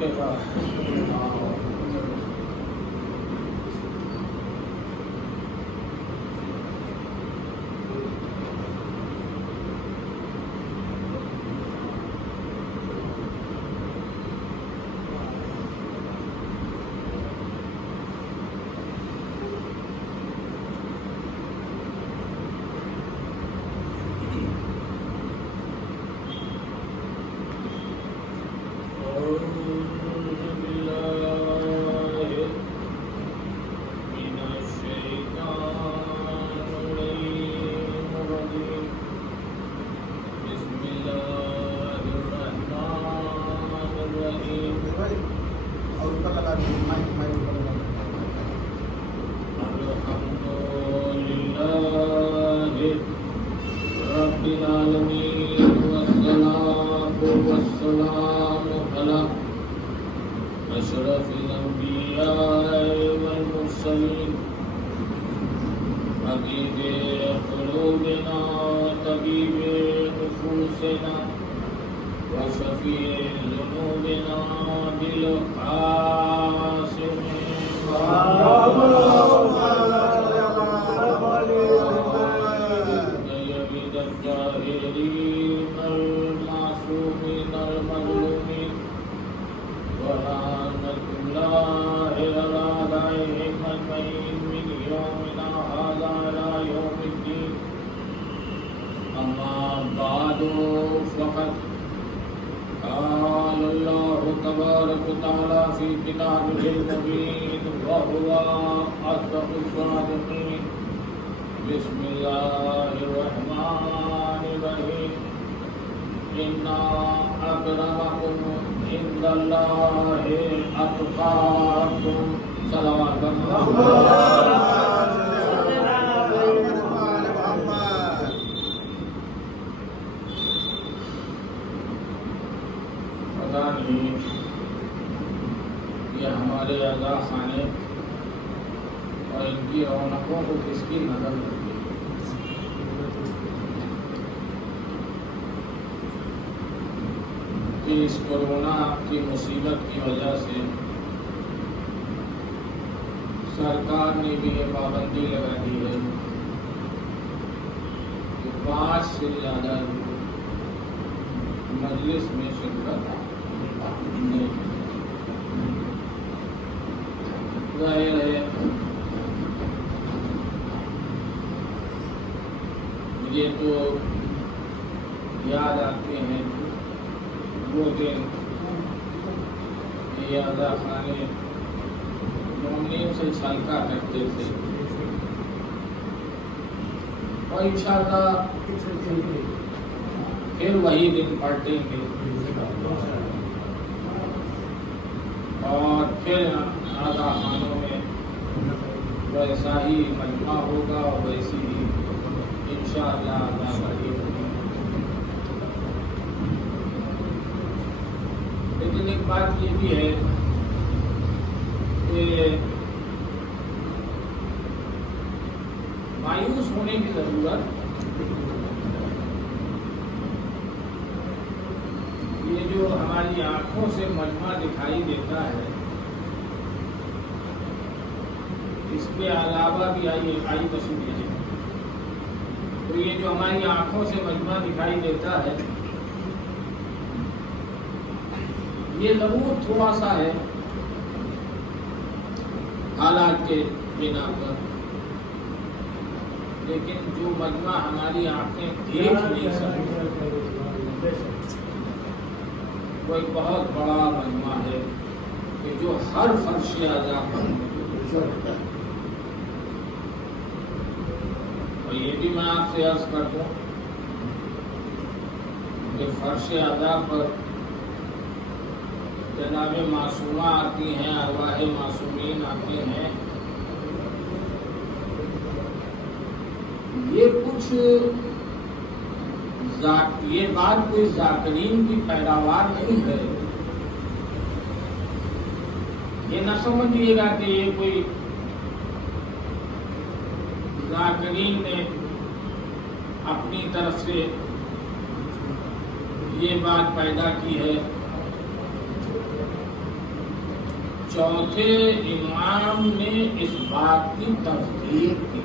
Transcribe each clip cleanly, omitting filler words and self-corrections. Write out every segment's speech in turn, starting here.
مرتبہ أشرف الأنبياء والمرسلين حبيب قلوبنا طبيب نفوسنا وشفيع ذنوبنا بالقاسم سيد الطاهرين المعصومين المظلومين ورحمة الله على دائهم أجمعين من يومنا هذا إلى يوم الدين أما بعد فقد قال الله تبارك وتعالى في كتابه المبين وهو أصدق الصادقين بسم الله الرحمن الرحيم إن أكرمكم عند الله أتقاكم صلوات پتہ نہیں یہ ہمارے اعضاء خانے اور ان کی رونقوں کو کس کی نظر لگتی ہے. اس کورونا کی مصیبت کی وجہ سے سرکار نے بھی یہ پابندی لگا دی ہے کہ 5 سے زیادہ مجلس میں شرکت نہیں. ظاہر ہے مجھے تو یاد آتے ہیں وہ دن یہ اعضاء خانے مومنین سے سالکہ کرتے تھے اور انشاءاللہ پھر وہی دن پلٹیں گے اور پھر اعضاء خانوں میں ویسا ہی مجمع ہوگا اور ویسی ہی انشاءاللہ اعضاء خانی ہوگی. لیکن ایک بات یہ بھی ہے کہ مایوس ہونے کی ضرورت یہ جو ہماری آنکھوں سے مجمع دکھائی دیتا ہے اس کے علاوہ بھی آئی تشریح ہے. تو یہ جو ہماری آنکھوں سے مجمع دکھائی دیتا ہے یہ ضرور تھوڑا سا ہے حالات کے بنا پر، لیکن جو مجمع ہماری آنکھیں دیکھ نہیں سکتی وہ ایک بہت بڑا مجمع ہے کہ جو ہر فرش اعضاء پر موجود ہے. اور یہ بھی میں آپ سے عرض کر دوں کہ فرش اعضاء پر جناب معصومہ آتی ہیں، ارواح معصومین آتی ہیں. یہ بات کوئی ذاکرین کی پیداوار نہیں ہے. یہ نہ سمجھیے گا کہ یہ کوئی ذاکرین نے اپنی طرف سے یہ بات پیدا کی ہے. چوتھے امام نے اس بات کی تصدیق کی،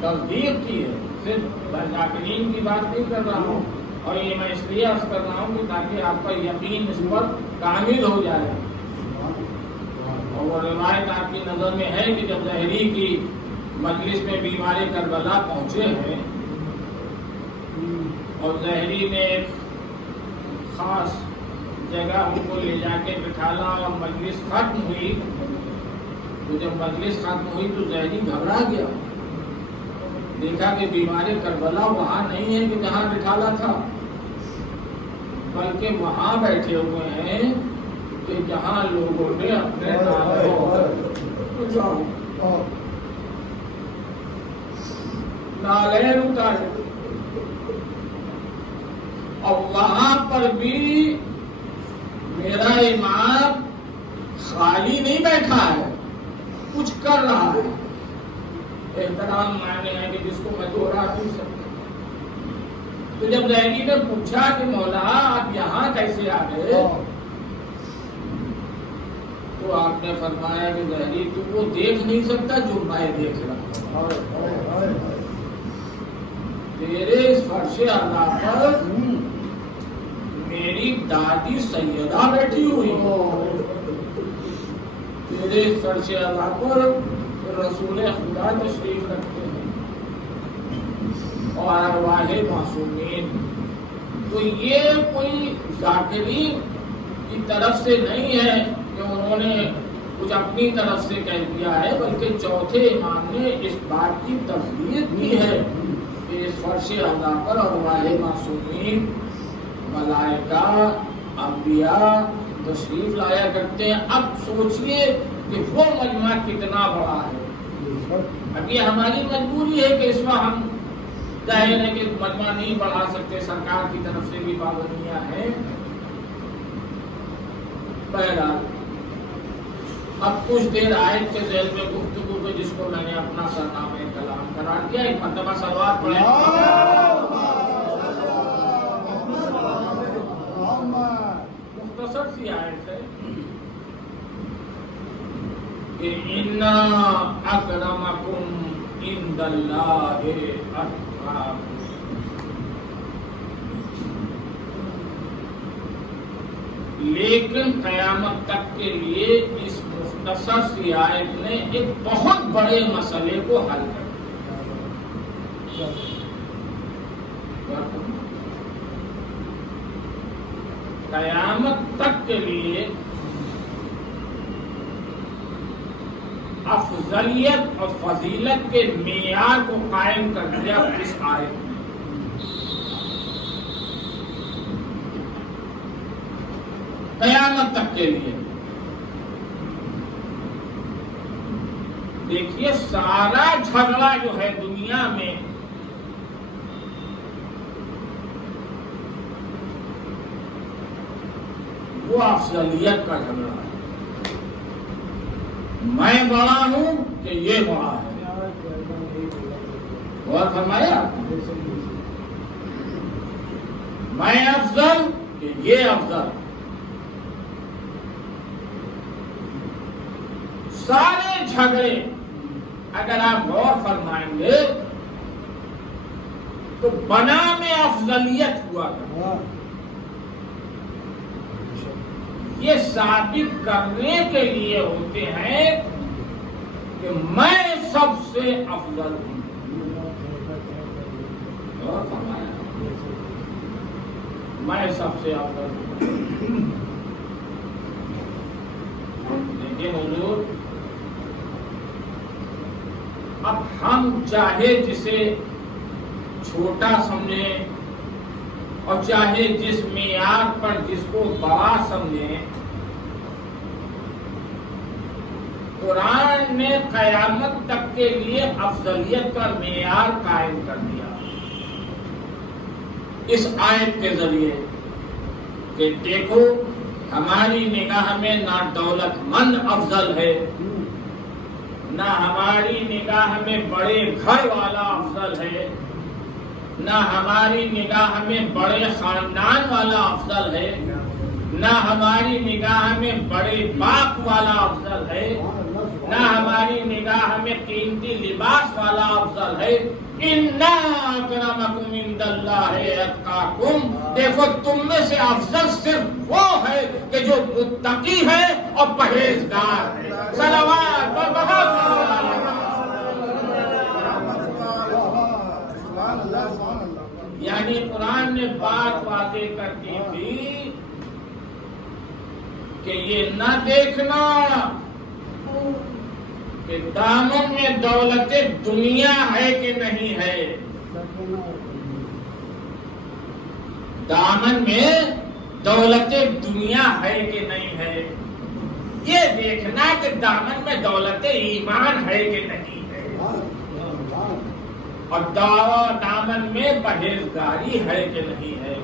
تصدیق کی ہے، صرف ذاکرین کی بات نہیں کر رہا ہوں، اور یہ میں اس لیے عرض کر رہا ہوں کہ تاکہ آپ کا یقین اس پر کامل ہو جائے۔ اور وہ روایت آپ کی نظر میں ہے کہ جب ظہری کی مجلس میں بیمار کربلا پہنچے ہیں اور ظہری نے ایک خاص جگہ ان کو لے جا کے بٹھالا اور مجلس ختم ہوئی، تو جب مجلس ختم ہوئی تو ظہری گھبرا گیا، دیکھا کہ بیمار کربلا وہاں نہیں ہے کہ جہاں بٹھالا تھا، بلکہ وہاں بیٹھے ہوئے ہیں کہ جہاں لوگوں نے اپنے نالین اتارے، اور وہاں پر بھی میرا امام خالی نہیں بیٹھا ہے، کچھ کر رہا ہے۔ احترام معنی ہے کہ جس کو میں دوہرا نہیں سکتا۔ تو جب ظہری نے پوچھا کہ مولا آپ یہاں کیسے آ گئے، تو آپ نے فرمایا کہ ظہری تو وہ دیکھ نہیں سکتا جو میں دیکھ رہا ہوں، تیرے اس فرش اعلیٰ پر میری دادی سیدہ بیٹھی ہوئی، تیرے اس فرش اعلیٰ پر رسول خدا تشریف رکھتے ہیں اور ارواح معصومین۔ تو یہ کوئی ذاکرین کی طرف سے نہیں ہے کہ انہوں نے کچھ اپنی طرف سے کہہ دیا ہے، بلکہ چوتھے امام نے اس بات کی تصدیق کی ہے کہ اس فرش اعلیٰ پر ارواح معصومین، ملائکہ، انبیاء تشریف لایا کرتے ہیں۔ اب سوچئے کہ وہ مجمع کتنا بڑا ہے۔ اب یہ ہماری مجبوری ہے کہ اس میں ہم ظاہر ہے کہ مجمع نہیں بڑھا سکتے، سرکار کی طرف سے بھی پابندیاں ہیں۔ بہرحال اب کچھ دیر آیت کے ذیل میں گفتگو کو، جس کو میں نے اپنا سرنامہ کلام قرار دیا، ایک مرتبہ صلوات پڑھیں۔ مختصر سی آیت ہے کہ اِنَّ أَكْرَمَكُمْ عِندَ اللَّهِ أَتْقَاكُمْ۔ لیکن قیامت تک کے لیے اس مختصر سی آیت نے ایک بہت بڑے مسئلے کو حل کر دیا۔ قیامت تک کے لیے افضلیت اور فضیلت کے معیار کو قائم کر دیا اس آیت میں۔ قیامت تک کے لیے دیکھیے، سارا جھگڑا جو ہے دنیا میں وہ افضلیت کا جھگڑا ہے۔ میں بڑا ہوں کہ یہ بڑا ہے، غور فرمایا؟ میں افضل کہ یہ افضل۔ سارے جھگڑے اگر آپ غور فرمائیں گے تو بنا میں افضلیت ہوا کرتا، یہ ثابت کرنے کے لیے ہوتے ہیں کہ میں سب سے افضل ہوں۔ میں سب سے افضل ہوں۔ لیکن حضور، اب ہم چاہے جسے چھوٹا سمجھیں اور چاہے جس معیار پر جس کو بڑا سمجھیں، قرآن نے قیامت تک کے لیے افضلیت کا معیار قائم کر دیا اس آیت کے ذریعے کہ دیکھو، ہماری نگاہ میں نہ دولت مند افضل ہے، نہ ہماری نگاہ میں بڑے گھر والا افضل ہے، نہ ہماری نگاہ میں بڑے خاندان والا افضل ہے، نہ ہماری نگاہ میں بڑے باپ والا افضل ہے، نہ ہماری نگاہ میں قیمتی لباس والا افضل ہے۔ اِنَّ أَكْرَمَكُمْ عِندَ اللَّهِ أَتْقَاكُمْ، دیکھو تم میں سے افضل صرف وہ ہے کہ جو متقی ہے اور پرہیزگار ہے۔ صلوات اور یعنی قرآن نے بات واضح کر دی تھی کہ یہ نہ دیکھنا کہ دامن میں دولت دنیا ہے کہ نہیں ہے، دامن میں دولت دنیا ہے کہ نہیں ہے، یہ دیکھنا کہ دامن میں دولت ایمان ہے کہ نہیں ہے، اور دامن میں پرہیزگاری ہے کہ نہیں ہے۔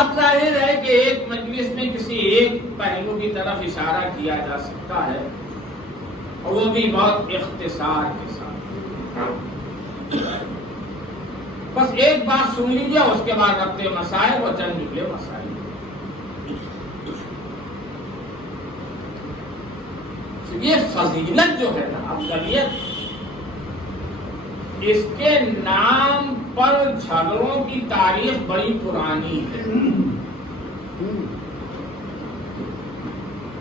اب ظاہر ہے کہ ایک مجلس میں کسی ایک پہلو کی طرف اشارہ کیا جا سکتا ہے، اور وہ بھی بہت اختصار کے ساتھ۔ بس ایک بات سن لیجیے، اس کے بعد ربط مسائل اور چند نکلے مسائل۔ یہ فضیلت جو ہے نا، افضلیت، اس کے نام پر جھگڑوں کی تاریخ بڑی پرانی ہے۔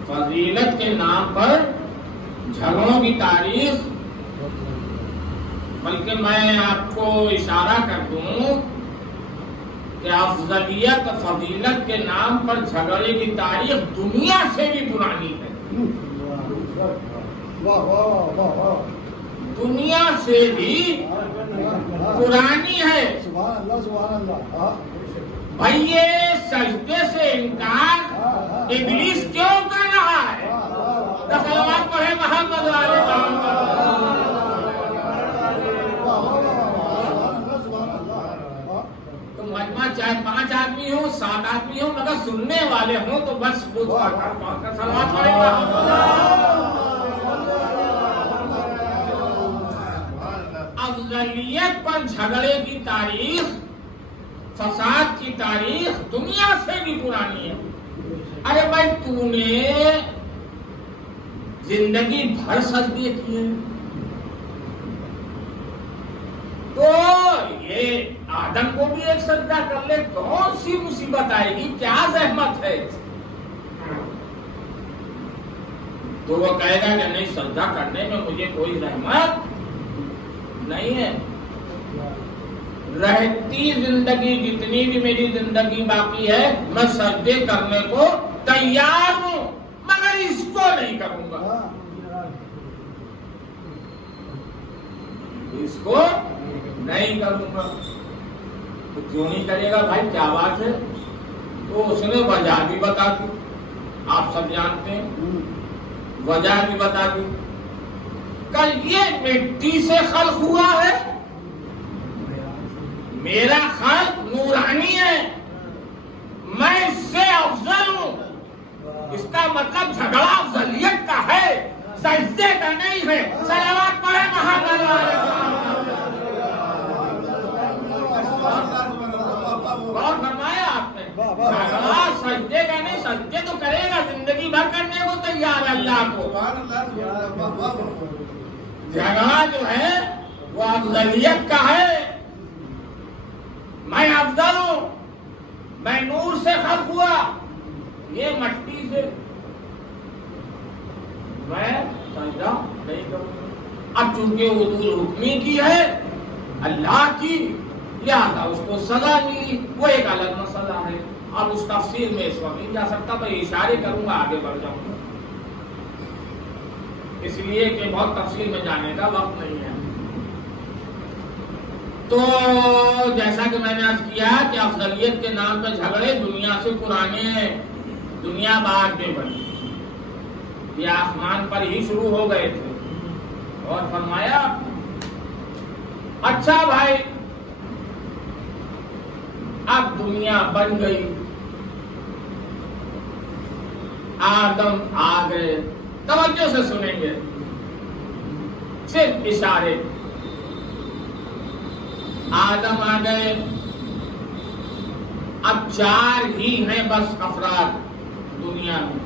فضیلت کے نام پر جھگڑوں کی تاریخ، بلکہ میں آپ کو اشارہ کر دوں کہ افضلیت فضیلت کے نام پر جھگڑے کی تاریخ دنیا سے بھی پرانی ہے، دنیا سے بھی پرانی ہے۔ بھائی یہ سجدے سے انکار ابلیس کیوں کر رہا ہے؟ صلوات پڑھے محمد والے تو مجمع چاہے 5 آدمی ہوں 7 آدمی ہوں، مگر سننے والے ہوں تو بس صلوات پڑھے افضلیت پر جھگڑے کی تاریخ، فساد کی تاریخ دنیا سے بھی پرانی ہے۔ ارے بھائی تو نے زندگی بھر سجدے کیے تو یہ آدم کو بھی ایک سجدہ کر لے، کون سی مصیبت آئے گی، کیا زحمت ہے؟ تو وہ کہے گا کہ نہیں، سجدہ کرنے میں مجھے کوئی زحمت نہیں ہے، رہتی زندگی جتنی بھی میری زندگی باقی ہے میں سجدے کرنے کو تیار ہوں، مگر اس کو نہیں کروں گا، اس کو نہیں کروں گا۔ تو کیوں نہیں کرے گا بھائی، کیا بات ہے؟ تو اس نے وجہ بھی بتا دی، آپ سب جانتے ہیں، وجہ بھی بتا دی کہ یہ مٹی سے خلق ہوا ہے، میرا خلق نورانی ہے، میں اس سے افضل ہوں۔ اس کا مطلب جھگڑا افضلیت کا ہے، سجدے کا نہیں ہے۔ صلوات پڑھے محمد والے۔ غور فرمایا آپ نے، جھگڑا سجدے کا نہیں، سجدے تو کرے گا، زندگی بھر کرنے کو تیار ہے اللہ کو۔ جھگڑا جو ہے وہ افضلیت کا ہے، میں افضل ہوں، میں نور سے خلق ہوا، یہ مٹی سے، میں سجدہ نہیں کروں۔ اب چونکہ حدود حکمی کی ہے، اللہ کی، لہذا اس کو سزا ملی، وہ ایک الگ مسئلہ ہے۔ اب اس تفصیل میں اس وقت نہیں جا سکتا، میں اشارے کروں گا، آگے بڑھ جاؤں گا، اس لیے کہ بہت تفصیل میں جانے کا وقت نہیں ہے۔ تو جیسا کہ میں نے عرض کیا کہ افضلیت کے نام پہ جھگڑے دنیا سے پرانے ہیں، دنیا بعد میں بنی، یہ آسمان پر ہی شروع ہو گئے تھے۔ اور فرمایا اچھا بھائی اب دنیا بن گئی، آدم آ گئے، توجہ سے سنیں گے، صرف اشارے، آدم آ گئے، اب 4 ہی ہیں بس افراد دنیا میں،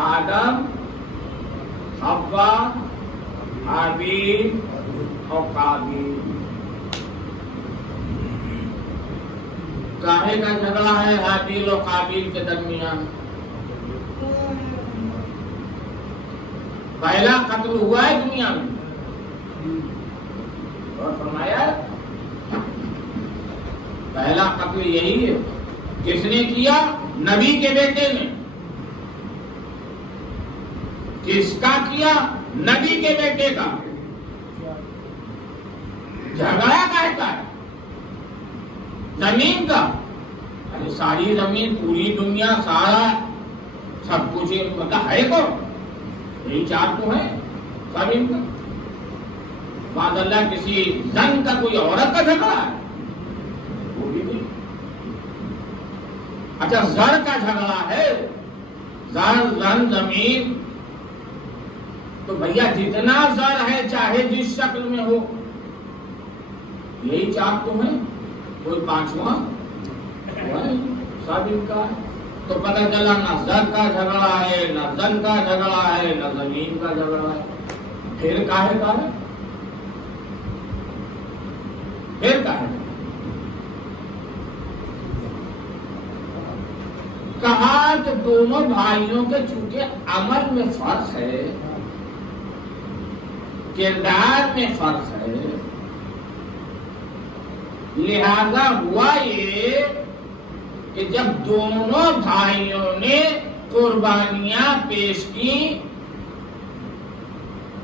آدم، حوا، حابیل اور قابیل۔ کاہے کا جھگڑا ہے حابیل اور قابیل کے درمیان؟ پہلا قتل ہوا ہے دنیا میں، اور فرمایا پہلا قتل یہی ہے۔ کس نے کیا؟ نبی کے بیٹے نے۔ کس کا کیا؟ نبی کے بیٹے کا۔ جھگڑا کاہے کا ہے؟ زمین کا۔ ارے ساری زمین، پوری دنیا، سارا سب کچھ مطلب ہے کون؟ یہی 4 تو ہیں سب ان کا۔ بعد اللہ کسی زن کا کوئی عورت کا جھگڑا ہے وہ بھی نہیں۔ اچھا زر کا جھگڑا ہے، زر، زن، زمین، تو بھیا جتنا زر ہے چاہے جس شکل میں ہو، یہی 4 تو ہیں، کوئی 5واں سب ان کا ہے۔ تو پتہ چلا نہ زر کا جھگڑا ہے، نہ زن کا جھگڑا ہے، نہ زمین کا جھگڑا ہے، پھر کاہے کا ہے؟ پھر کاہے؟ کہا کہ دونوں بھائیوں کے چونکہ عمل میں فرق ہے، کردار میں فرق ہے، لہذا ہوا یہ کہ جب دونوں بھائیوں نے قربانیاں پیش کی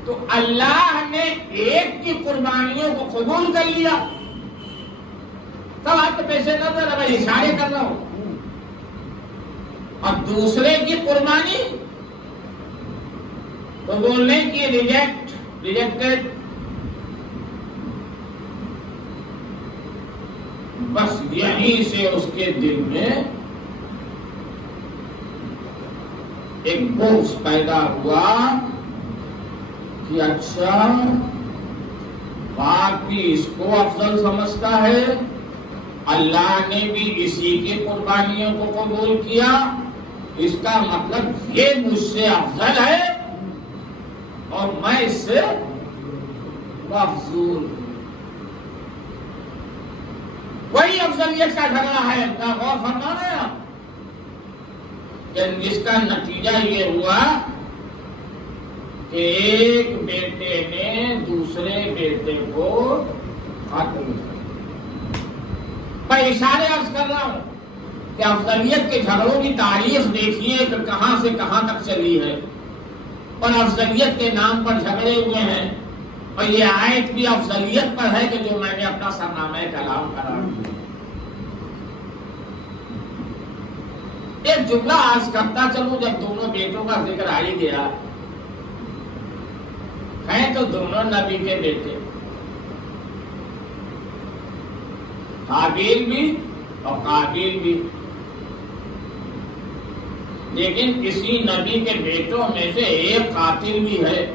تو اللہ نے ایک کی قربانیوں کو قبول کر لیا۔ سب آپ کے پیسے نظر ہے، میں اشارے کر رہا ہوں، اور دوسرے کی قربانی قبول نہیں کی، ریجیکٹڈ۔ بس یہیں سے اس کے دل میں ایک بغض پیدا ہوا کہ اچھا باپ بھی اس کو افضل سمجھتا ہے، اللہ نے بھی اسی کی قربانیوں کو قبول کیا، اس کا مطلب یہ مجھ سے افضل ہے اور میں اس سے مفضول۔ وہی افضلیت کا جھگڑا ہے، کا غور فرما رہے ہیں آپ، جس کا نتیجہ یہ ہوا کہ ایک بیٹے نے دوسرے بیٹے کو قتل کیا۔ میں اشارے عرض کر رہا ہوں کہ افضلیت کے جھگڑوں کی تاریخ دیکھیے کہ کہاں سے کہاں تک چلی ہے، اور افضلیت کے نام پر جھگڑے ہوئے ہیں، اور یہ آیت بھی افضلیت پر ہے کہ جو میں نے اپنا سرنامہ کلام قرار دیا۔ ایک جملہ عرض کرتا چلوں، جب دونوں بیٹوں کا ذکر آ ہی گیا، ہیں تو دونوں نبی کے بیٹے، حابیل بھی اور قابیل بھی، لیکن اسی نبی کے بیٹوں میں سے ایک قاتل بھی ہے،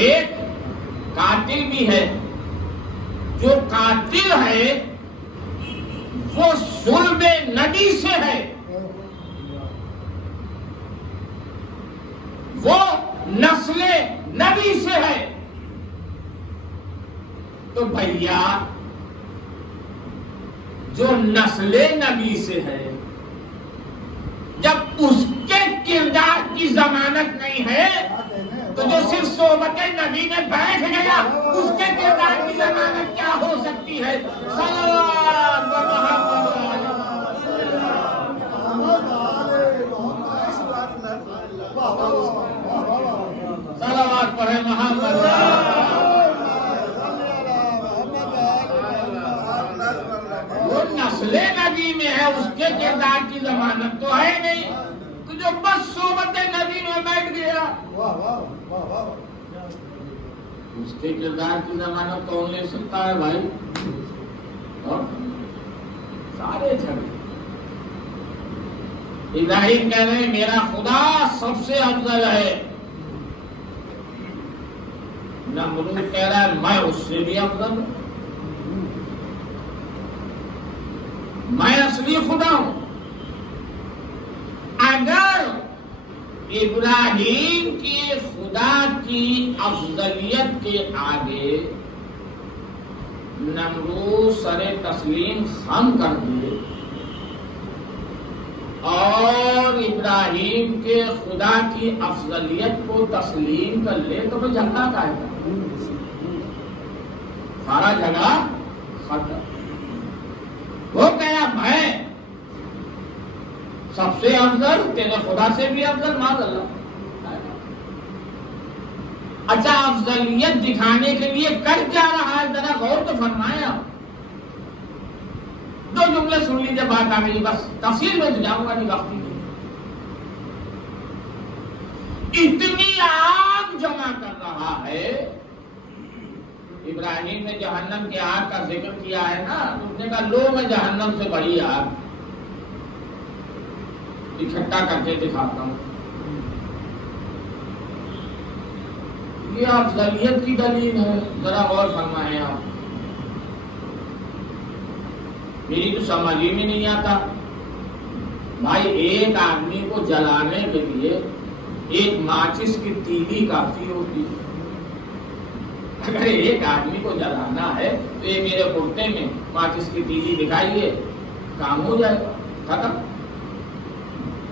ایک قاتل بھی ہے۔ جو قاتل ہے وہ صلب نبی سے ہے، وہ نسل نبی سے ہے۔ تو بھیا جو نسل نبی سے ہے، جب اس کے کردار کی ضمانت نہیں ہے تو جو صرف صحبت نبی میں بیٹھ گیا اس کے کردار کی ضمانت کیا ہو سکتی ہے؟ صلوات پڑھے محمد۔ وہ نسل نبی میں ہے، اس کے کردار کی ضمانت تو ہے نہیں، تو جو بس صحبت نبی میں بیٹھ گیا اس کے کردار کی ضمانت کون لے سکتا ہے بھائی؟ اور سارے جھگڑے ابراہیم کہہ رہے ہیں میرا خدا سب سے افضل ہے، نمرود کہہ رہا ہے میں اس سے بھی افضل ہوں، میں اصلی خدا ہوں۔ اگر ابراہیم کی خدا کی افضلیت کے آگے نمرود سر تسلیم خم کر دے اور ابراہیم کے خدا کی افضلیت کو تسلیم کر لے تو وہ جھگڑا کا ہے، سارا جھگڑا ختم۔ وہ کہا میں سب سے افضل، تیرے خدا سے بھی افضل، معاذ اللہ۔ اچھا افضلیت دکھانے کے لیے کر کیا رہا ہے ذرا غور تو فرمایا۔ دو جملے سن لیجیے، بات آ گئی، بس تفصیل میں تو جاؤں گا نہیں، وقت نہیں۔ اتنی آگ جمع کر رہا ہے، ابراہیم نے جہنم کی آگ کا ذکر کیا ہے نا، تو اس نے کہا لو میں جہنم سے بڑی آگ اکٹھا کر کے دکھاتا ہوں۔ یہ افضلیت کی دلیل ہے، ذرا غور فرمائیں آپ، میری تو سمجھ ہی میں نہیں آتا۔ بھائی ایک آدمی کو جلانے کے لیے ایک ماچس کی تیلی کافی ہوتی ہے۔ اگر ایک آدمی کو جلانا ہے تو یہ میرے کرتے میں ماچس کی تیلی دکھائیے، کام ہو جائے گا، ختم۔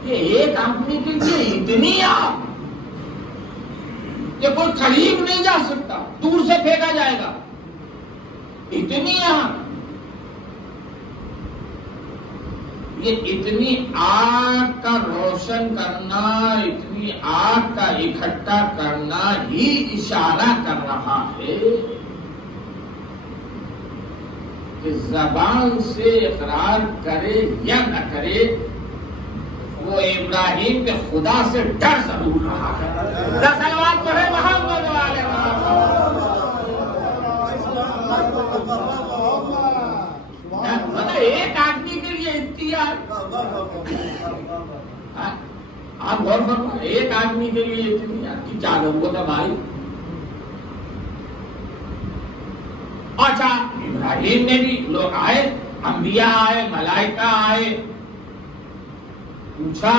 یہ ایک آدمی کے لیے اتنی آگ کہ کوئی قریب نہیں جا سکتا، دور سے پھینکا جائے گا، اتنی آگ۔ یہ اتنی آگ کا روشن کرنا، اتنی آگ کا اکٹھا کرنا ہی اشارہ کر رہا ہے کہ زبان سے اقرار کرے یا نہ کرے، وہ ابراہیم کے خدا سے ڈر ضرور رہا ہے۔ صلوات پڑھے محمد والے محمد۔ ایک آدمی کے لیے اختیار، آپ غور فرمائیں، ایک آدمی کے لیے اتنی کی کیا لوگوں کا بھائی۔ اچھا ابراہیم نے بھی، لوگ آئے، انبیاء آئے، ملائکہ آئے، پوچھا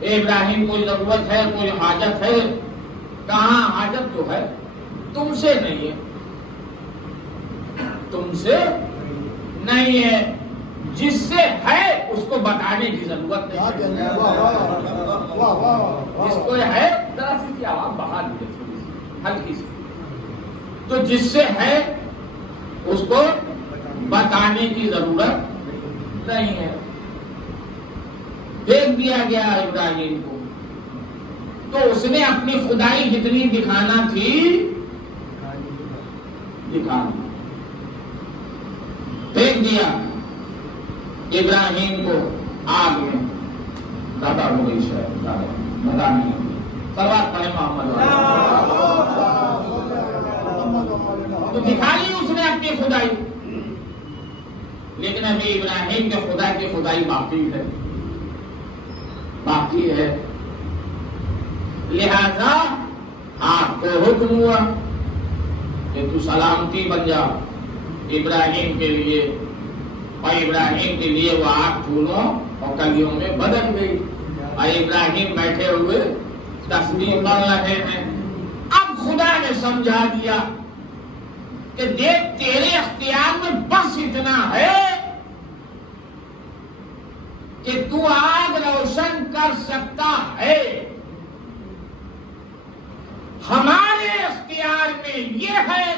اے ابراہیم کوئی ضرورت ہے، کوئی حاجت ہے؟ کہاں حاجت تو ہے، تم سے نہیں ہے، تم سے نہیں ہے، جس سے ہے اس کو بتانے کی ضرورت نہیں ہے۔ جس کو ہے ذرا سی کی آواز بڑھا دیجیے تھوڑی سی، ہلکی سی، تو جس سے ہے اس کو بتانے کی ضرورت نہیں ہے۔ دیکھ دیا گیا ابراہیم کو، تو اس نے اپنی خدائی جتنی دکھانا تھی دکھا دی، دیکھ دیا ابراہیم کو آگ میں، دادا ہو گئی شاید، دادا نہیں، صلوات پڑھے محمد۔ تو دکھا لی اس نے اپنی خدائی، لیکن ابھی ابراہیم کے خدا کی خدائی باقی ہے، باقی ہے۔ لہذا آپ کو حکم ہوا کہ تو سلامتی بن جا ابراہیم کے لیے، اور ابراہیم کے لیے وہ آگ پھولوں اور کلیوں میں بدل گئی، اور ابراہیم بیٹھے ہوئے تسبیح پڑھ رہے ہیں۔ اب خدا نے سمجھا دیا کہ دیکھ تیرے اختیار میں بس اتنا ہے کہ تو آگ روشن کر سکتا ہے، ہمارے اختیار میں یہ ہے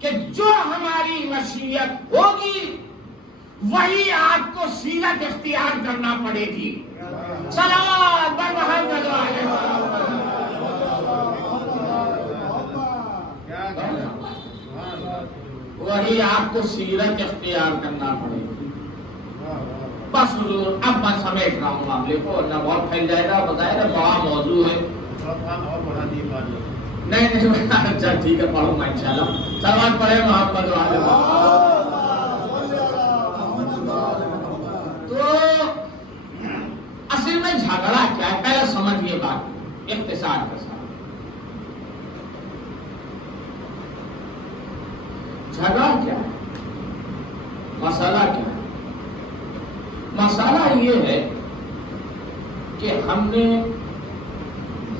کہ جو ہماری مشیت ہوگی وہی آگ کو سیرت اختیار کرنا پڑے گی۔ صلوات بر محمد والے وہی آپ کو سیرت اختیار کرنا پڑے گی۔ بس حضور اب میں سمیٹ رہا ہوں معاملے کو، نہ بہت پھیل جائے گا، بتائے گا بڑا موضوع ہے۔ نہیں اچھا ٹھیک ہے، پڑھوں گا انشاءاللہ۔ صلوات پڑھے محمد والے۔ تو اصل میں جھگڑا کیا ہے، پہلے سمجھیے بات اختصار کے ساتھ۔ جھگڑا کیا ہے؟ مسئلہ کیا ہے؟ مسئلہ یہ ہے کہ ہم نے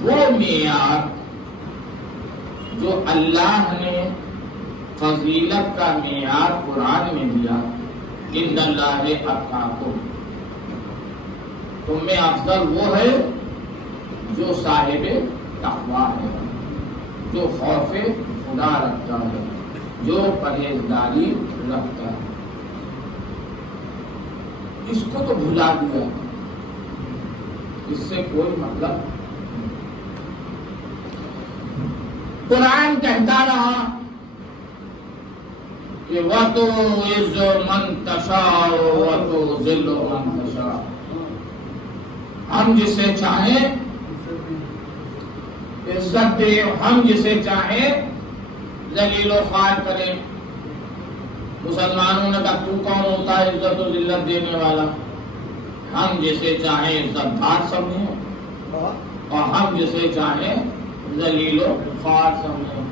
وہ معیار جو اللہ نے فضیلت کا معیار قرآن میں دیا، ان اللہ اتقاکم، تم میں افضل وہ ہے جو صاحب تقویٰ ہے، جو خوف خدا رکھتا ہے، جو پرہیزگاری رکھتا ہے. اس کو تو بھلا دیا، اس سے کوئی مطلب. قرآن کہتا رہا کہ وَتُعِزُّ مَن تَشَاءُ وَتُذِلُّ مَن تَشَاءُ، ہم جسے چاہیں عزت دے، ہم جسے چاہیں ذلیل و خوار کریں. مسلمانوں نے کہا تو کون ہوتا ہے عزت و ذلت دینے والا؟ ہم جسے چاہیں عزت دار سمجھیں اور ہم جسے چاہیں ذلیل و خوار سمجھیں.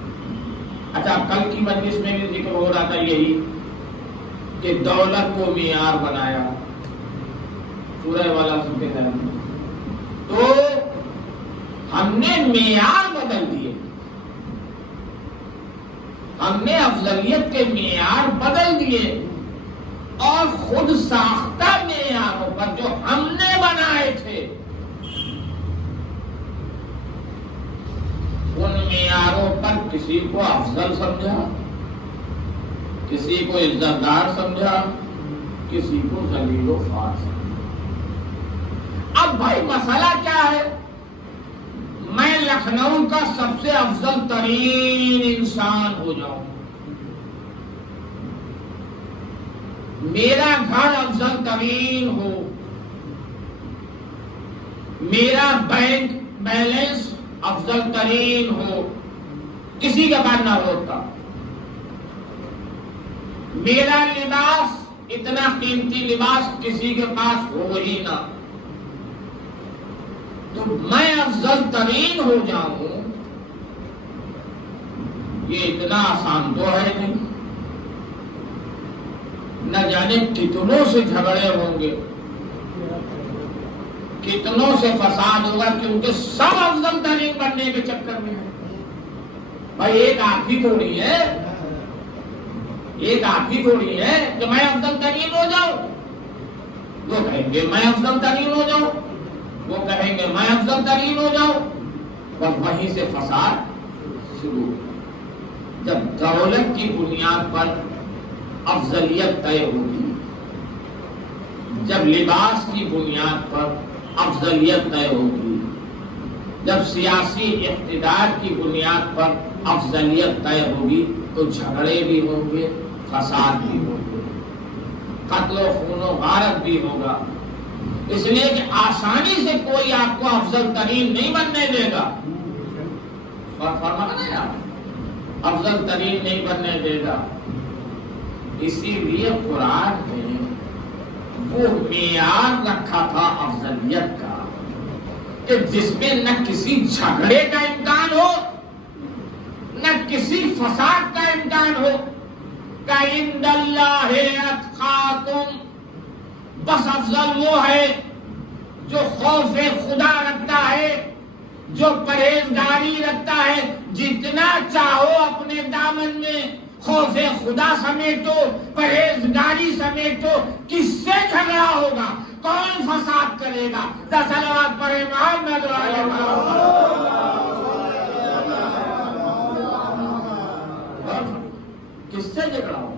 اچھا، کل کی مجلس میں بھی ذکر ہو رہا تھا یہی کہ دولت کو معیار بنایا سورہ والا سنتے ہیں. تو ہم نے معیار بدل دیے، ہم نے افضلیت کے معیار بدل دیے اور خود ساختہ معیاروں پر جو ہم نے بنائے تھے ان معیاروں پر کسی کو افضل سمجھا، کسی کو عزت دار سمجھا، کسی کو ذلیل و خوار سمجھا. اب بھائی مسئلہ کیا ہے؟ میں لکھنؤ کا سب سے افضل ترین انسان ہو جاؤں، میرا گھر افضل ترین ہو، میرا بینک بیلنس افضل ترین ہو، کسی کا پاس نہ ہوتا، میرا لباس اتنا قیمتی لباس کسی کے پاس ہو ہی نہ، تو میں افضل ترین ہو جاؤں، یہ اتنا آسان تو ہے نہیں. نہ جانے کتنوں سے جھگڑے ہوں گے، کتنوں سے فساد ہوگا، کیونکہ سب افضل ترین بننے کے چکر میں ہیں. بھائی ایک آپ ہی تھوڑی ہے، ایک آپ ہی تھوڑی ہے کہ میں افضل ترین ہو جاؤں. وہ کہیں گے میں افضل ترین ہو جاؤں، وہ کہیں گے میں افضل ترین ہو جاؤں، بس وہیں سے فساد شروع. جب دولت کی بنیاد پر افضلیت طے ہوگی، جب لباس کی بنیاد پر افضلیت طے ہوگی، جب سیاسی اقتدار کی بنیاد پر افضلیت طے ہوگی، تو جھگڑے بھی ہوں گے، فساد بھی ہوں گے، قتل و خون و غارت بھی ہوگا. اس لیے کہ آسانی سے کوئی آپ کو افضل ترین نہیں بننے دے گا، افضل ترین نہیں بننے دے گا. اسی لیے قرآن نے وہ معیار رکھا تھا افضلیت کا کہ جس میں نہ کسی جھگڑے کا امکان ہو، نہ کسی فساد کا امکان ہو. عند اللہ اتقاکم، بس افضل وہ ہے جو خوف خدا رکھتا ہے، جو پرہیزگاری رکھتا ہے. جتنا چاہو اپنے دامن میں خوف خدا سمیٹو، پرہیزگاری سمیٹو. کس سے جھگڑا ہوگا؟ کون فساد کرے گا؟ صلوات پڑھے محمد والے کس سے جھگڑا ہوگا؟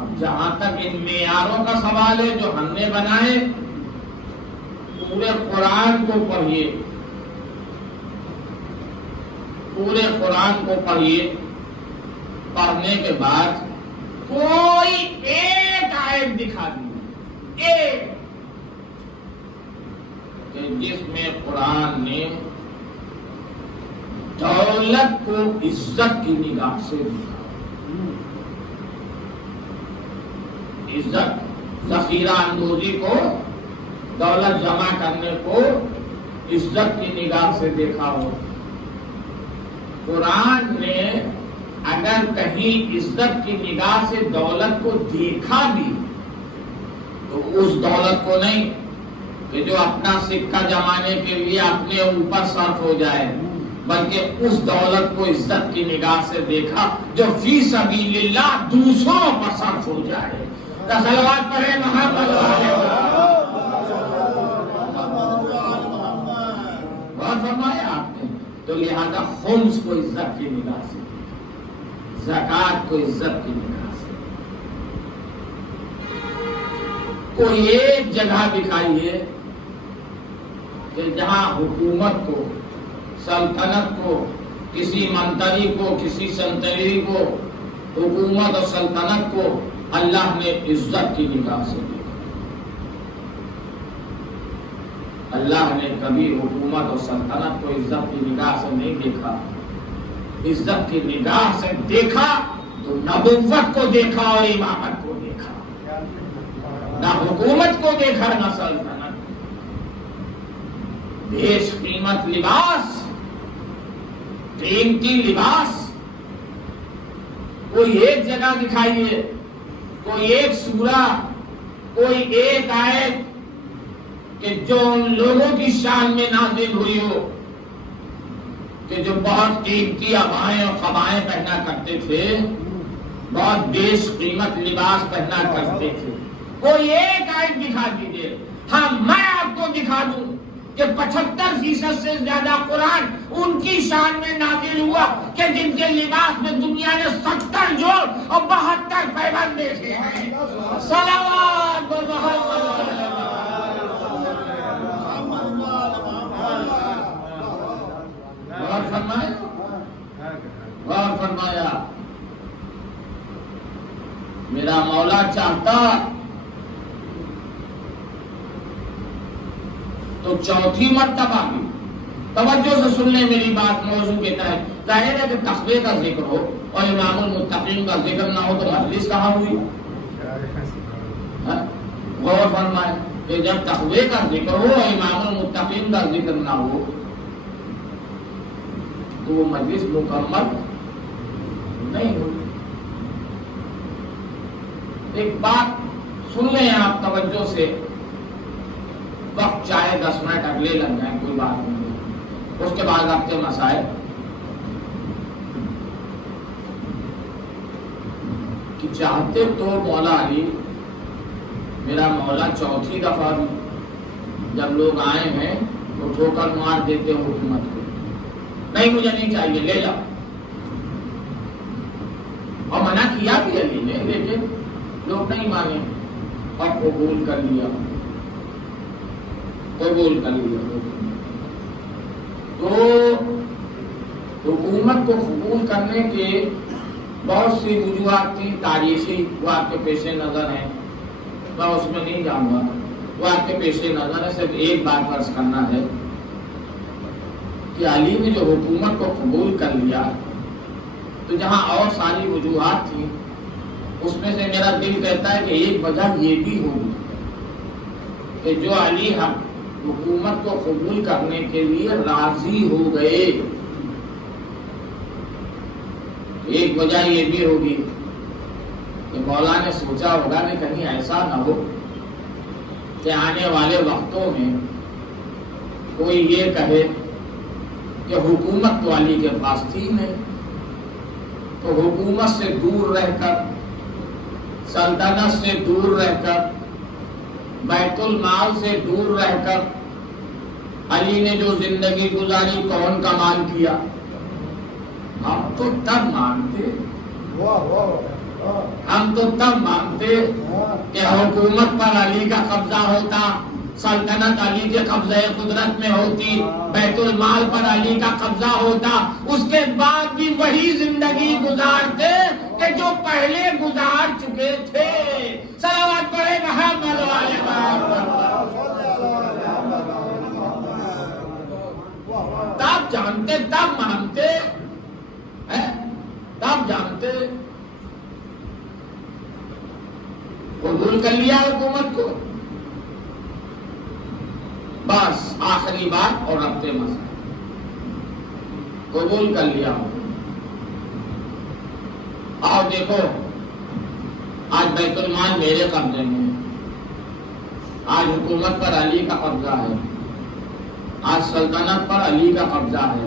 اب جہاں تک ان معیاروں کا سوال ہے جو ہم نے بنائے، پورے قرآن کو پڑھیے، پورے قرآن کو پڑھیے. پڑھنے کے بعد کوئی ایک آیت دکھا دیجیے، ایک کہ جس میں قرآن نے دولت کو عزت کی نگاہ سے دیکھا. عزت، ذخیرہ اندوزی کو، دولت جمع کرنے کو عزت کی نگاہ سے دیکھا ہو. قرآن نے اگر کہیں عزت کی نگاہ سے دولت کو دیکھا بھی تو اس دولت کو نہیں کہ جو اپنا سکہ جمانے کے لیے اپنے اوپر صرف ہو جائے، بلکہ اس دولت کو عزت کی نگاہ سے دیکھا جو فی سبیل اللہ دوسروں پر صرف ہو جائے۔ صلوات پڑھیں محمد بہت فرمایا آپ نے۔ تو لہذا خمس کو عزت کی نگاہ سے، زکوٰۃ کو عزت کی نگاہ سے، کوئی ایک جگہ دکھائیے کہ جہاں حکومت کو، سلطنت کو، کسی منتری کو، کسی سنتری کو، حکومت اور سلطنت کو اللہ نے عزت کی نگاہ سے دیکھا۔ اللہ نے کبھی حکومت اور سلطنت کو عزت کی نگاہ سے نہیں دیکھا۔ عزت کی نگاہ سے دیکھا تو نبوت کو دیکھا اور امامت کو دیکھا، نہ حکومت کو دیکھا نہ سلطنت۔ بیش قیمت لباس، قیمتی لباس، کوئی ایک جگہ دکھائیے، کوئی ایک سورہ، کوئی ایک آیت کہ جو ان لوگوں کی شان میں نازل ہوئی ہو کہ جو بہت قیمتی عبائیں اور قبائیں پہنا کرتے تھے، بہت بیش قیمت لباس پہنا کرتے تھے۔ کوئی ایک آیت دکھا دیجیے۔ ہاں میں آپ کو دکھا دوں کہ 75% سے زیادہ قرآن ان کی شان میں نازل ہوا کہ جن کے لباس میں دنیا نے 70 جوڑ اور 72 پیبند دیکھے ہیں۔ صلوات غور فرمایا۔ میرا مولا چاہتا تو چوتھی مرتبہ بھی، توجہ سے سن لیں میری بات، موضوع کے تحت ظاہر ہے کہ تقوی کا ذکر ہو اور امام المتقین کا ذکر نہ ہو تو مجلس کہاں ہوئی؟ غور فرمائے کہ جب تقوی کا ذکر ہو اور امام المتقین کا ذکر نہ ہو تو وہ مجلس مکمل نہیں ہوتی۔ ایک بات سن لیں آپ توجہ سے، وقت چاہے 10 منٹ اگلے لگ جائیں کوئی بات نہیں، اس کے بعد آپ کے مسائل کہ چاہتے تو مولا علی، میرا مولا چوتھی دفعہ بھی جب لوگ آئے ہیں تو ٹھوکر مار دیتے حکومت کو، نہیں مجھے نہیں چاہیے لے جاؤ، اور منع کیا بھی علی نے، لیکن لوگ نہیں مانے اور قبول کر لیا، قبول کر لیا۔ تو حکومت کو قبول کرنے کے بہت سی وجوہات تھی، تاریخی وہ آپ کے پیش نظر ہیں، میں اس میں نہیں جاؤں گا، وہ آپ کے پیش نظر ہے۔ صرف ایک بات عرض کرنا ہے کہ علی نے جو حکومت کو قبول کر لیا تو جہاں اور ساری وجوہات تھیں اس میں سے میرا دل کہتا ہے کہ ایک وجہ یہ بھی ہوگی کہ جو علی حکومت کو قبول کرنے کے لیے راضی ہو گئے، ایک وجہ یہ بھی ہوگی کہ مولا نے سوچا ہوگا کہ کہیں ایسا نہ ہو کہ آنے والے وقتوں میں کوئی یہ کہے کہ حکومت تو علی کے پاس تھی نہیں، تو حکومت سے دور رہ کر، سلطنت سے دور رہ کر، بیت المال سے دور رہ کر علی نے جو زندگی گزاری کون کمال کیا؟ ہم تو تب مانتے، ہم تو تب مانتے کہ حکومت پر علی کا قبضہ ہوتا، سلطنت علی کے قبضہ قدرت میں ہوتی، بیت المال پر علی کا قبضہ ہوتا، اس کے بعد بھی وہی زندگی گزارتے کہ جو پہلے گزار چکے تھے۔ صلوات پڑھے محمد والے تب جانتے، تب مانتے، تب جانتے، قبول کر لیا حکومت کو، بس آخری بات اور ربط مسئلہ، قبول کر لیا۔ اور دیکھو آج بیت المال میرے قبضے میں ہے، آج حکومت پر علی کا قبضہ ہے، آج سلطنت پر علی کا قبضہ ہے۔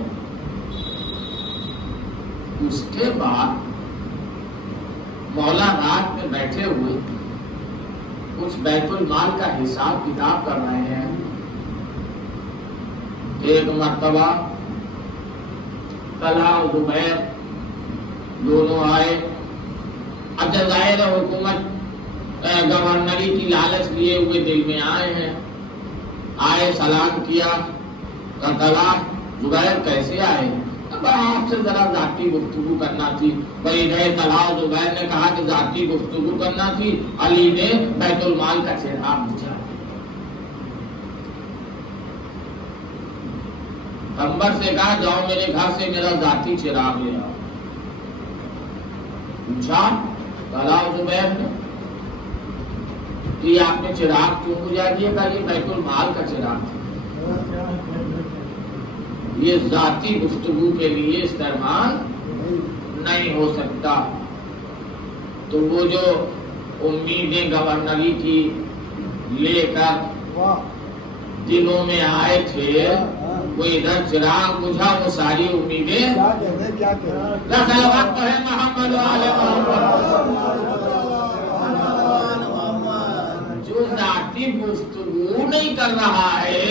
اس کے بعد مولا رات میں بیٹھے ہوئے کچھ بیت المال کا حساب کتاب کر رہے ہیں۔ ایک مرتبہ طلحہ اور زبیر دونوں آئے، اب جزائر حکومت گورنری کی لالچ لیے ہوئے دل میں آئے ہیں، آئے سلام کیا، طلحہ زبیر کیسے آئے؟ آپ سے ذرا ذاتی گفتگو کرنا تھی۔ بھائی گئے طلحہ و زبیر نے کہا کہ ذاتی گفتگو کرنا تھی، علی نے بیت المال کا چراغ بجھا دیا۔ پیغمبر سے کہا جاؤ میرے گھر سے میرا ذاتی چراغ لے آؤ۔ پوچھا طلحہ و زبیر نے کہ آپ نے چراغ کیوں بجھا دیا؟ کہا یہ بیت المال کا چراغ تھا، یہ ذاتی گفتگو کے لیے استعمال نہیں ہو سکتا۔ تو وہ جو امیدیں گورنری کی لے کر دلوں میں آئے تھے، وہ ادھر چراغ بجھا، وہ ساری امیدیں وقت ہے محمد جو ذاتی گفتگو نہیں کر رہا ہے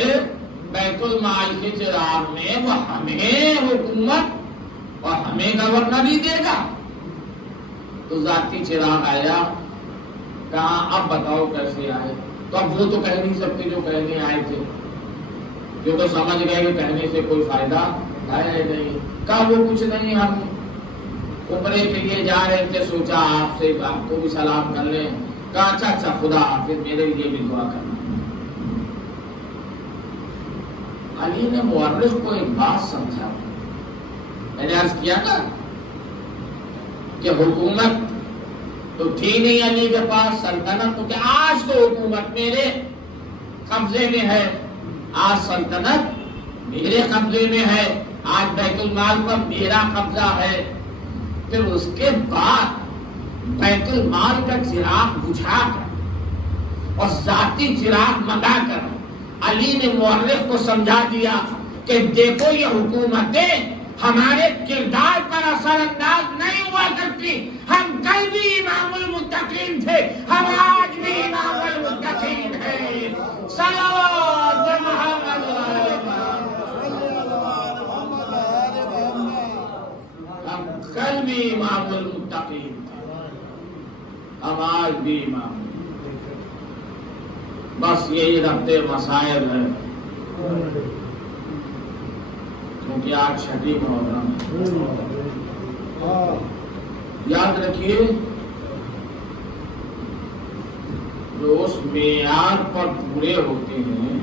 بیت المال کے چراغ میں، وہ ہمیں حکومت اور ہمیں گورنری دے گا۔ تو ذاتی چراغ آیا، کہاں اب بتاؤ کیسے آئے؟ تو اب وہ تو کہہ نہیں سکتے جو کہنے آئے تھے، جو تو سمجھ گئے کہ کہنے سے کوئی فائدہ ہے نہیں۔ کہا وہ کچھ نہیں، ہم عمرے کے لیے جا رہے تھے، سوچا آپ سے آپ کو بھی سلام کر لیں۔ کہا اچھا خدا حافظ، میرے لیے بھی دعا کرنا۔ علی نے مورخ کو ایک بات سمجھا، میں نے عرض کیا نا کہ حکومت تو تھی نہیں علی کے پاس، سلطنت تو کیا، آج تو حکومت میرے قبضے میں ہے، آج سلطنت میرے قبضے میں ہے، آج بیت المال پر میرا قبضہ ہے۔ پھر اس کے بعد بیت المال کا چراغ بجھا کر اور ذاتی چراغ منگا کر علی نے مورخ کو سمجھا دیا کہ دیکھو یہ حکومتیں ہمارے کردار پر اثر انداز نہیں ہوا کرتی، ہم کل بھی امام المتقین تھے، ہم آج بھی امام المتقین ہیں۔ صلوات محمد ہم کل بھی امام المتقین تھے، ہم آج بھی امام۔ بس یہی ربط مسائل ہے، کیونکہ آج چھٹی محرم ہے۔ یاد رکھیے جو اس معیار پر پورے ہوتے ہیں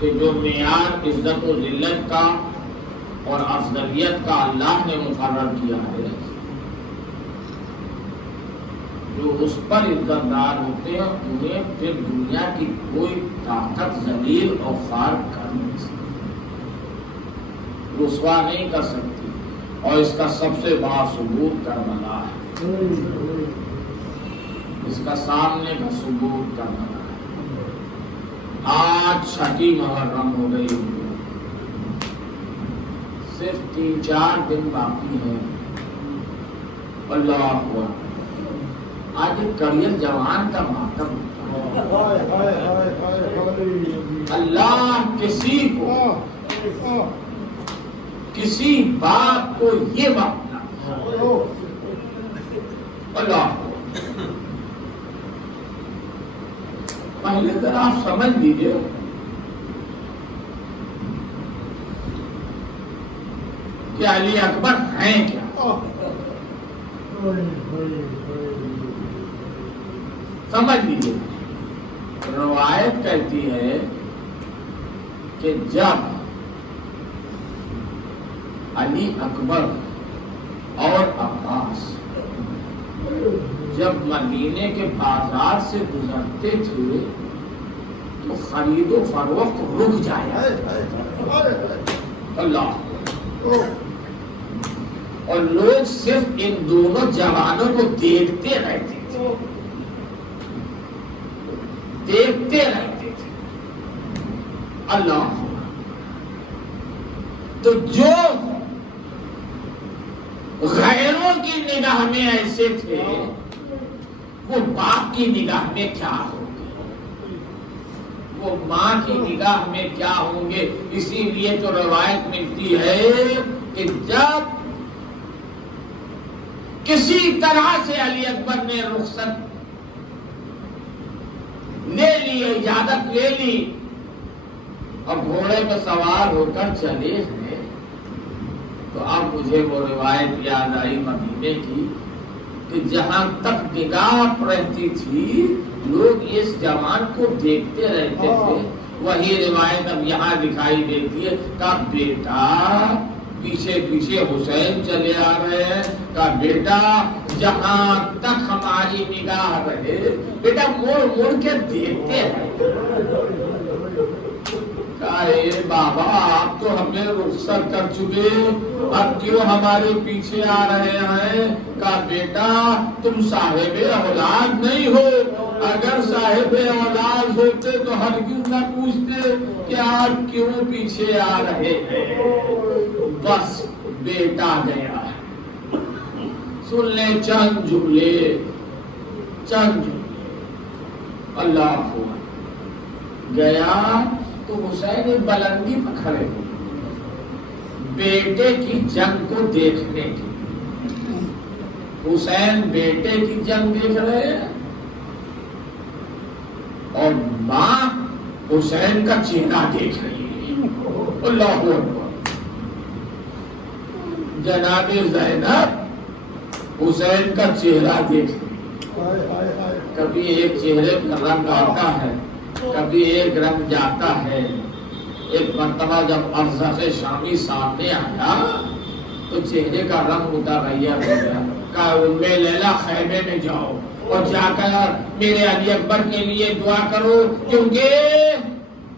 کہ جو معیار عزت و ذلت کا اور افضلیت کا اللہ نے مقرر کیا ہے، جو اس پر عزت دار ہوتے ہیں انہیں پھر دنیا کی کوئی طاقت ذلیل اور خوار کر نہیں سکتی، رسوا نہیں کر سکتی۔ اور اس کا سب سے بڑا ثبوت کربلا ہے، اس کا سامنے کا ثبوت کربلا ہے۔ آج چھٹی محرم ہو گئی، صرف 3-4 دن باقی ہیں۔ اللہ اکبر، آج ایک کریل جوان کا ماتم ہوتا ہے۔ اللہ کسی کو کسی بات کو یہ وقت نہ، اللہ پہلے ذرا آپ سمجھ لیجیے کہ علی اکبر ہیں کیا، سمجھ لیجیے۔ روایت کہتی ہے کہ جب علی اکبر اور عباس جب مدینے کے بازار سے گزرتے تھے تو خرید و فروخت رک جایا۔ اللہ اور لوگ صرف ان دونوں جوانوں کو دیکھتے رہتے تھے، دیکھتے رہتے تھے۔ اللہ، تو جو غیروں کی نگاہ میں ایسے تھے وہ باپ کی نگاہ میں کیا ہوں گے، وہ ماں کی نگاہ میں کیا ہوں گے۔ اسی لیے تو روایت ملتی ہے کہ جب کسی طرح سے علی اکبر نے رخصت لے لی، اجازت لے لی اور گھوڑے پہ سوار ہو کر چلے ہیں، تو اب مجھے وہ روایت یاد آئی مدینے کی کہ جہاں تک نگاہ رہتی تھی لوگ اس جوان کو دیکھتے رہتے تھے۔ وہی روایت اب یہاں دکھائی دیتی ہے کہ بیٹا پیچھے پیچھے حسین چلے آ رہے ہیں، کہ بیٹا جہاں تک ہماری نگاہ رہے بیٹا مڑ مڑ کے دیکھتے رہے۔ اے بابا آپ تو ہمیں رخصت کر چکے، اب کیوں ہمارے پیچھے آ رہے ہیں؟ کہا بیٹا تم صاحب اولاد نہیں ہو، اگر صاحب اولاد ہوتے تو ہرگز نہ پوچھتے کہ آپ کیوں پیچھے آ رہے ہیں۔ بس بیٹا گیا، سن لے چند جملے، چند جملے۔ اللہ کو گیا تو حسین بلندی پر کھڑے ہو بیٹے کی جنگ کو دیکھنے کے لیے۔ حسین بیٹے کی جنگ دیکھ رہے ہیں اور ماں حسین کا چہرہ دیکھ رہی ہے۔ اللہ اکبر۔ جناب زینب حسین کا چہرہ دیکھ رہی ہے۔ کبھی ایک چہرے کا رنگ آتا ہے، کبھی ایک رنگ جاتا ہے۔ ایک مرتبہ جب ارزق شامی سامنے آیا تو چہرے کا رنگ متغیر ہو گیا۔ کہا ام لیلا خیمے میں جاؤ اور جا کر میرے علی اکبر کے لیے دعا کرو، کیونکہ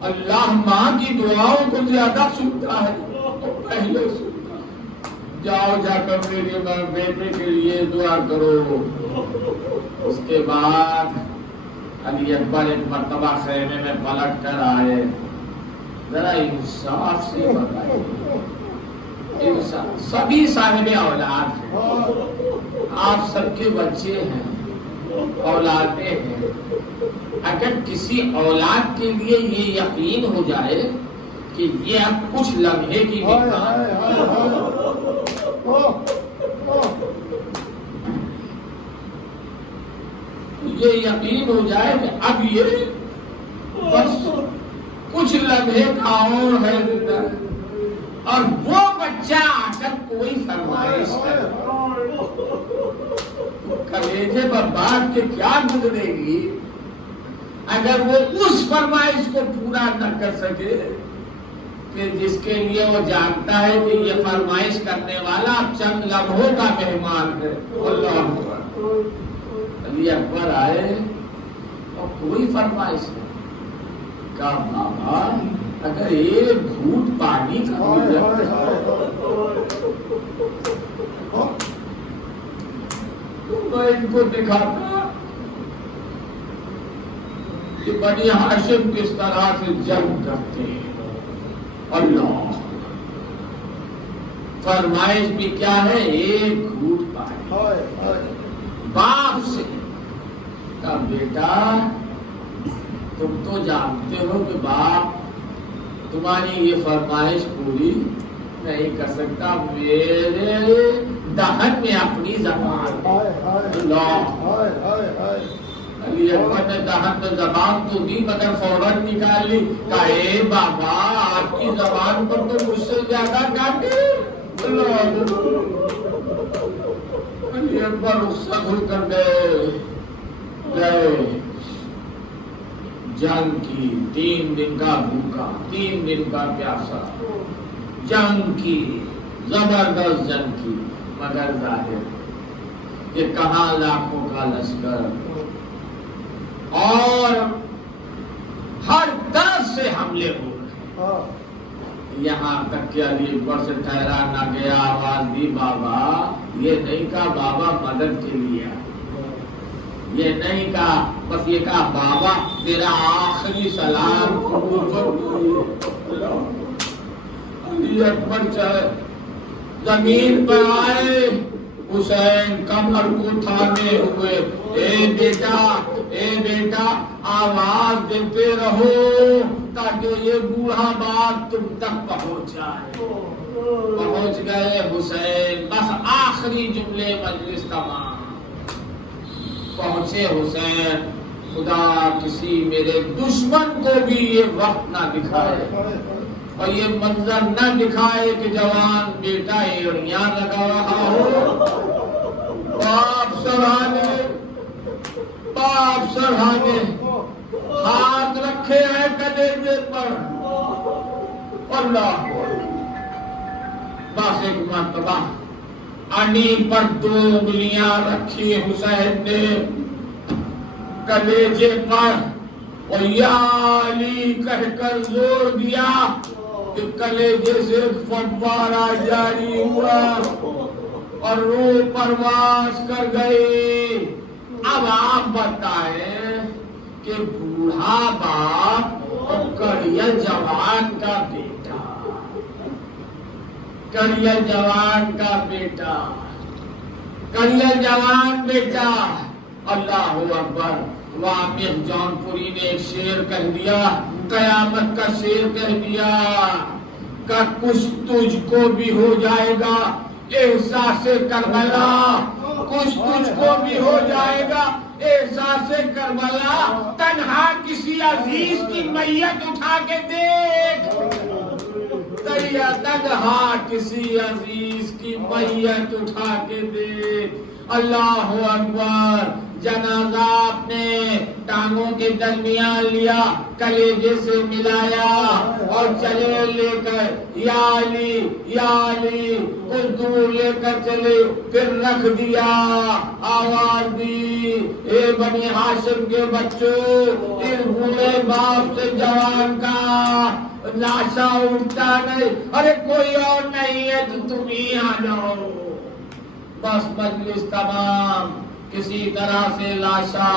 اللہ ماں کی دعاؤں کو زیادہ سنتا ہے، پہلے سنتا۔ جاؤ جا کر میرے بیٹے کے لیے دعا کرو۔ اس کے بعد علی اکبر ایک مرتبہ خیمے میں پلٹ کر آئے۔ ذرا انصاف سے بتائیے، سبھی صاحب اولاد ہیں، آپ سب کے بچے ہیں، اولادیں ہیں۔ اگر کسی اولاد کے لیے یہ یقین ہو جائے کہ یہ اب کچھ لمحے کی یہ یقین ہو جائے کہ اب یہ بس کچھ لمحے کا اور ہے اور وہ بچہ آ کر کوئی فرمائش کرے، کلیجے پر بات کے کیا گزرے گی اگر وہ اس فرمائش کو پورا نہ کر سکے کہ جس کے لیے وہ جانتا ہے کہ یہ فرمائش کرنے والا چند لمحوں کا مہمان ہے۔ اللہ اکبر۔ علی اکبر آئے اور کوئی فرمائش نہیں۔ کہا بابا اگر ایک گھوٹ پانی کا میں ان کو دکھاتا کہ بنی ہاشم کس طرح سے جنگ کرتے ہیں۔ اللہ فرمائش بھی کیا ہے؟ ایک گھوٹ پانی باپ سے۔ کہا بیٹا تم تو جانتے ہو کہ باپ تمہاری یہ فرمائش پوری نہیں کر سکتا، میرے دہن میں اپنی زبان۔ علی اکبر نے دہن میں زبان تو دی مگر فوراً نکال لی۔ کہا اے بابا آپ کی زبان پر تو مجھ سے زیادہ کاٹے۔ علی اکبر رخصت ہو کر گئے۔ جنگ کی 3 دن کا بھوکا، 3 دن کا پیاسا، جنگ کی زبردست جنگ کی، مگر ظاہر کہ کہاں لاکھوں کا لشکر اور ہر طرف سے حملے ہو رہے۔ یہاں تک کہ علی اکبر سے ٹھہرا نہ گیا، آواز دی بابا، یہ نہیں کہا بابا مدد کے لیے، یہ نہیں کہا، بس یہ کہا بابا میرا آخری سلام علی اکبر چاہے زمین پر آئے، حسین کمر کو تھامے ہوئے، اے بیٹا آواز دیتے رہو تاکہ یہ بوڑھا باپ تم تک پہنچ جائے۔ پہنچ گئے حسین، بس آخری جملے، مجلس تمام، پہنچے حسین۔ خدا کسی میرے دشمن کو بھی یہ وقت نہ دکھائے اور یہ منظر نہ دکھائے کہ جوان بیٹا ایڑیاں لگا رہا ہو، باپ سرہانے ہاتھ رکھے ہیں کلیجے پر، اللہ بس ایک مرتبہ انی پر 2 انگلیاں رکھی حسین نے کلیجے پر اور یا علی کہہ کر زور دیا کہ کلیجے سے فوارہ جاری ہوا اور روح پرواز کر گئی۔ اب آپ بتائیں کہ بوڑھا باپ اور کڑیل جوان کا بیٹا، کڑیل جوان کا بیٹا، کڑیل جوان بیٹا، اللہ اکبر۔ عامر جونپوری نے ایک شعر کہہ دیا، قیامت کا شعر کہہ دیا کہ کچھ تجھ کو بھی ہو جائے گا احساس کربلا، کچھ تجھ کو بھی ہو جائے گا احساس کربلا، تنہا کسی عزیز کی میت اٹھا کے دیکھ، تنہا کسی عزیز کی میت اٹھا کے دیکھ۔ اللہ اکبر۔ جنازہ اپنے ٹانگوں کے درمیان لیا، کلیجے سے ملایا اور چلے لے کر یا علی کچھ دور لے کر چلے، پھر رکھ دیا، آواز دی، اے بنی ہاشم کے بچوں، اس بوڑھے باپ سے جوان کا لاشا اٹھتا نہیں، ارے کوئی اور نہیں ہے تو تم ہی آ جاؤ۔ بس مجلس تمام، کسی طرح سے لاشا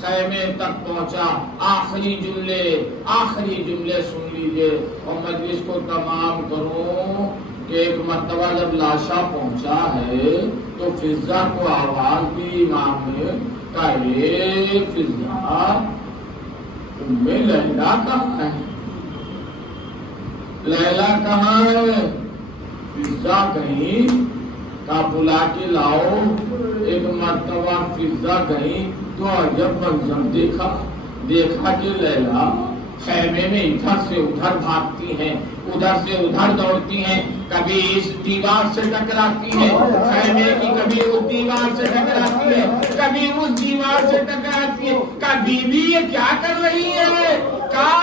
خیمے تک پہنچا۔ آخری جملے سن لیجئے اور مجلس کو تمام کروں کہ ایک مرتبہ جب لاشا پہنچا ہے تو فضا کو آواز دی امام نے، کہے فضا ام لیلا کہاں ہے؟ لیلا کہاں ہے؟ فضا کہیں کا بلا کے لاؤ۔ ایک مرتبہ فضا گئی تو عجب منظر دیکھا کہ لیلا خیمے میں ادھر سے ادھر بھاگتی ہیں، ادھر سے ادھر دوڑتی ہیں، کبھی اس دیوار سے ٹکراتی ہیں خیمے کی، کبھی اس دیوار سے ٹکراتی ہے، کبھی اس دیوار سے ٹکراتی ہے۔ کبھی بھی یہ کیا کر رہی ہے؟ کہا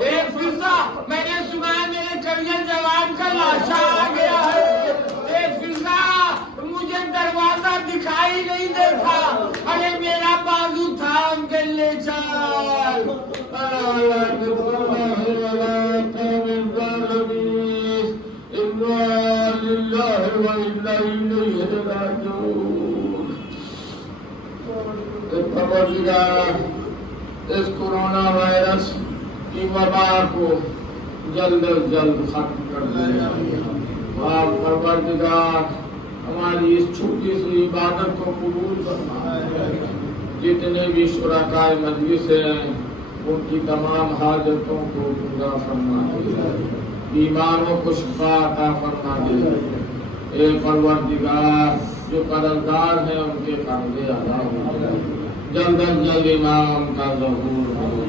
اے فضا، میں نے سنا ہے میرے کڑیل جوان کا لاشا آ گیا ہے۔ اے فضا، مجھے دروازہ دکھائی نہیں دیتا، ارے میرا بازو تھام کے لے چل۔ اس کورونا وائرس کی وبا کو جلد از جلد ختم کر دے۔ پروردگار ہماری اس چھوٹی سی عبادت کو قبول فرما، جتنے بھی شرکائے مجلس ہیں ان کی تمام حاجتوں کو پورا فرما دے، بیماروں کو شفا عطا فرما دے۔ اے پروردگار، جو قرضدار ہیں ان کے قرضے ادا ہو جائے، جلد از جلد امام کا ظہور ہو۔